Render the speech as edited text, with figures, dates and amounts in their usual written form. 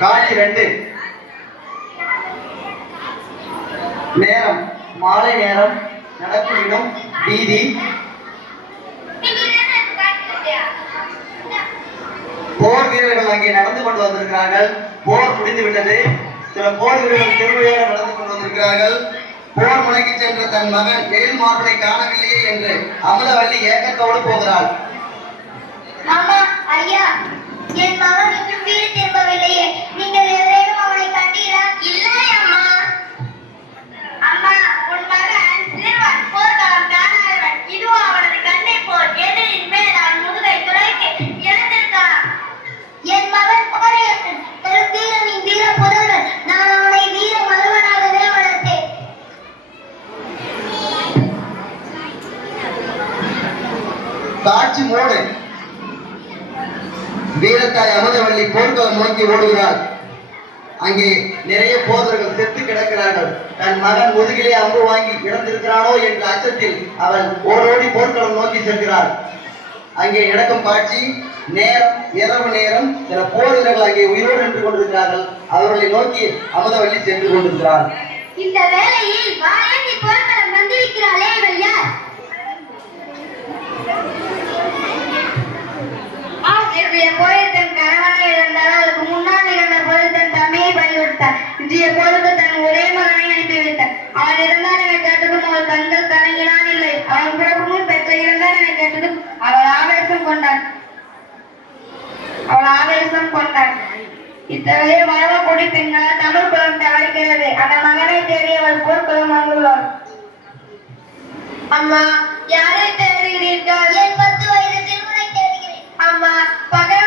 காட்சி 2. நேரம் மாலை நேரம், நடக்கும் இடம் வீதி. போர் வீரர்கள் அங்கே நடந்து கொண்டு வந்திருக்கிறார்கள். போர் முடிந்து விட்டது. சில போர் வீரர்கள் திருவிழையாக நடந்து கொண்டு வந்திருக்கிறார்கள். போர் முனைக்கு சென்ற தன் மகன் எழில் மார்பனை காணவில்லையே என்று அமுதவல்லி ஏக்கத்தோடு போகிறாள். அம்மா, ஐயா, என் மகன் இன்னும் வீடு திரும்பவில்லையே. நீங்கள் எவரேனும் அவனை கண்டீரா? இல்லை அம்மா. அம்மா, உன் மகன் சிறுவன், போர்க்களம் காணாதவன். இதுவோ அவனது கண்ணை போல் எதிரின் மேல் அவன் முதுகை துளைத்து இறந்திருக்கிறான். என் மகன் கோடையப்பன் பெரும் வீரனின் வீர புதல்வன். நான் அவனை வீர மருவனாகவே வளர்த்தேன். காட்சி 3. வீரத்தாய் அமுதவல்லி போர்க்களம் நோக்கி ஓடுகிறார். அங்கே நிறைய போதர்கள் செத்து கிடக்கிறார்கள். தன் மகன் முதுகிலே அம்பு வாங்கி இறந்திருக்கிறானோ என்ற அச்சத்தில் அவள் ஓடோடி போர்க்களம் நோக்கி செல்கிறார். அங்கே நடக்கும் காட்சி நேரம் இரவு நேரம். சில போர் வீரர்கள் அங்கே உயிரோடு நின்று கொண்டிருக்கிறார்கள். அவர்களை நோக்கி அமுதவல்லி சென்று கொண்டிருக்கிறார். இந்த வேளையில் வாயேந்தி போர்க்களம் வந்திருக்கிறாளே, இவள் யார்? போரில் தன் கணவனை இழந்தால் அதற்கு முன்னால் நிகழ்ந்த போது தன் தம்மையை பறிவிட்டார். இன்றைய போருக்கு தன் ஒரே மகனை அனுப்பிவிட்டார். அவன் இருந்தான் என கேட்டதும் அவள் கண்கள் கலங்கினான் இல்லை. அவன் பிறப்பும் பெற்ற இருந்தான் என கேட்டதும் அவள் ஆவேசம் கொண்டாள். இத்தகைய மரபுடி பெண்ணால் தமிழ் குலம் தவறுகிறது. அந்த மகனை தேடி அவள் போர்க்குளம் வந்துள்ளாள். அம்மா, யாரை தேடுகிறீர்கள்? என் 10 வயது சிறுவனை தேடுகிறேன். அம்மா, பகல்